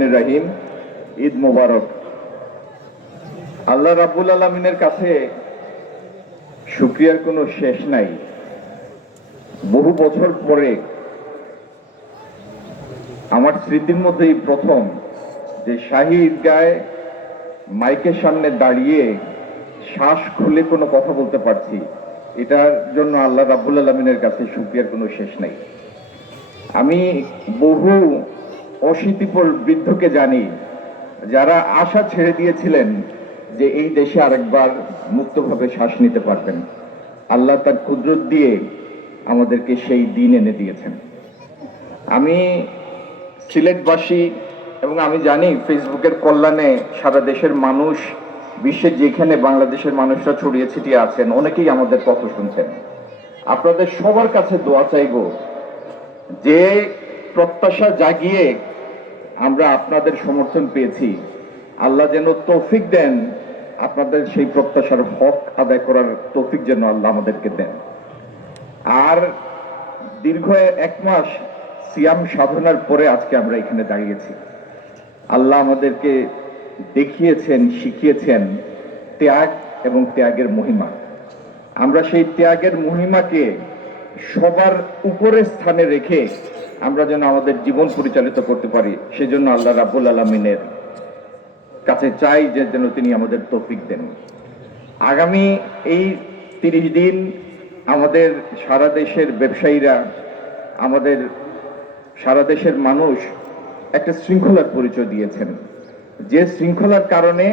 রহিম, ঈদ মোবারক। আল্লাহ রাব্বুল আলামিনের কাছে শুকরিয়ার কোনো শেষ নাই। বহু বছর পরে আমার স্মৃতির মধ্যেই প্রথম যে শাহী ঈদগাহে মাইকের সামনে দাঁড়িয়ে শ্বাস খুলে কোনো কথা বলতে পারছি, এটার জন্য আল্লাহ রাব্বুল আলামিনের কাছে শুকরিয়ার কোনো শেষ নাই। আমি বহু অশীতিপর বৃদ্ধকে জানি যারা আশা ছেড়ে দিয়েছিলেন যে এই দেশে আরেকবার মুক্তভাবে শ্বাস নিতে পারবেন। আল্লাহ তার কুদরত দিয়ে আমাদেরকে সেই দিন এনে দিয়েছেন। আমি সিলেটবাসী এবং আমি জানি ফেসবুকের কল্যাণে সারা দেশের মানুষ, বিশ্বের যেখানে বাংলাদেশের মানুষরা ছড়িয়ে ছিটিয়ে আছেন, অনেকেই আমাদের কথা শুনছেন। আপনাদের সবার কাছে দোয়া চাইব যে প্রত্যাশা জাগিয়ে আমরা আপনাদের সমর্থন পেয়েছি, আল্লাহ যেন তৌফিক দেন, আপনাদের সেই প্রত্যাশার হক আদায় করার তৌফিক যেন আল্লাহ আমাদেরকে দেন। আর দীর্ঘ 1 মাস সিয়াম সাধনার পরে আজকে আমরা এখানে দাঁড়িয়েছি। আল্লাহ আমাদেরকে দেখিয়েছেন, শিখিয়েছেন ত্যাগ এবং ত্যাগের মহিমা। আমরা সেই ত্যাগের মহিমাকে সবার উপরের স্থানে রেখে আমরা যেন আমাদের জীবন পরিচালিত করতে পারি, সেজন্য আল্লাহ রাব্বুল আলামিনের কাছে চাই যে যেন তিনি আমাদের তৌফিক দেন। আগামী এই 30 দিন আমাদের সারা দেশের ব্যবসায়ীরা, আমাদের সারা দেশের মানুষ একটা শৃঙ্খলার পরিচয় দিয়েছেন, যে শৃঙ্খলার কারণে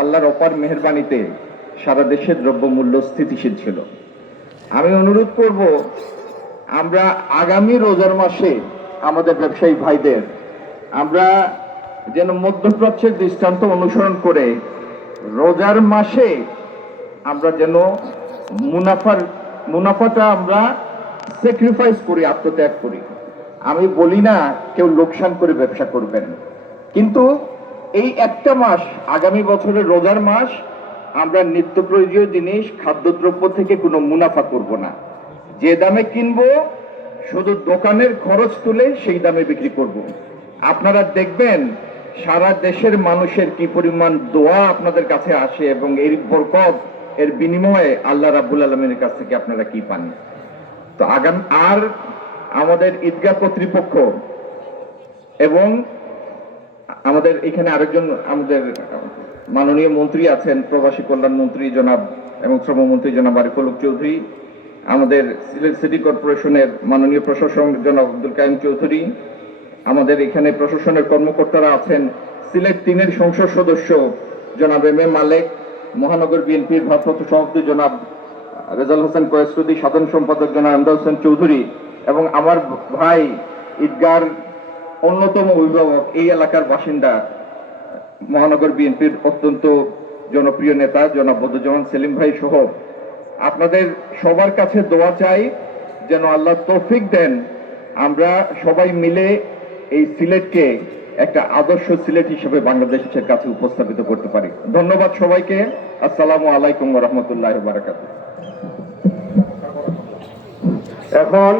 আল্লাহর অপার মেহেরবানিতে সারা দেশের দ্রব্যমূল্য স্থিতিশীল ছিল। আমি অনুরোধ করব আমরা আগামী রোজার মাসে আমাদের ব্যবসায়ী ভাইদের আমরা যেন মধ্যপ্রাচ্যের দৃষ্টান্ত অনুসরণ করে রোজার মাসে আমরা যেন মুনাফাটা আমরা স্যাক্রিফাইস করি, আত্মত্যাগ করি। আমি বলি না কেউ লোকসান করে ব্যবসা করবেন, কিন্তু এই একটা মাস, আগামী বছরের রোজার মাস, আমরা নিত্য প্রয়োজনীয় জিনিস, খাদ্যদ্রব্য থেকে কোনো মুনাফা করব না। যে দামে কিনবো শুধু দোকানের খরচ তুলে সেই দামে বিক্রি করব। আপনারা দেখবেন সারা দেশের মানুষের কি পরিমাণ দোয়া আপনাদের কাছে আসে এবং এর বরকত, এর বিনিময়ে আল্লাহ রাব্বুল আলামিনের কাছ থেকে আপনারা কি পান। তো আর আমাদের ঈদগাহ কর্তৃপক্ষ এবং আমাদের এখানে আরেকজন আমাদের মাননীয় মন্ত্রী আছেন, প্রবাসী কল্যাণ মন্ত্রী জনাব এবং শ্রমমন্ত্রী জনাব আরিফুল হক চৌধুরী, আমাদের সিলেট সিটি কর্পোরেশনের মাননীয় প্রশাসক জনাব আব্দুল কাইম চৌধুরী, আমাদের এখানে প্রশাসনের কর্মকর্তারা আছেন, সিলেট 3-এর সংসদ সদস্য জনাব এম এ মালেক, মহানগর বিএনপির ভারপ্রাপ্ত সভাপতি জনাব রেজাল হোসেন কয়েসুদ্দি, সাধারণ সম্পাদক জনাব আমদাদ হোসেন চৌধুরী এবং আমার ভাই ঈদগার অন্যতম অভিভাবক, এই এলাকার বাসিন্দা, মহানগর বিএনপির অত্যন্ত জনপ্রিয় নেতা জনাব বদরুজ্জামান সেলিম ভাই সহ আপনাদের সবার কাছে দোয়া চাই যেন আল্লাহ তৌফিক দেন, আমরা সবাই মিলে এই সিলেটকে একটা আদর্শ সিলেট হিসেবে বাংলাদেশের কাছে উপস্থাপিত করতে পারি। ধন্যবাদ সবাইকে। আসসালামু আলাইকুম ওয়া রাহমাতুল্লাহি ওয়া বারাকাতুহু। এখন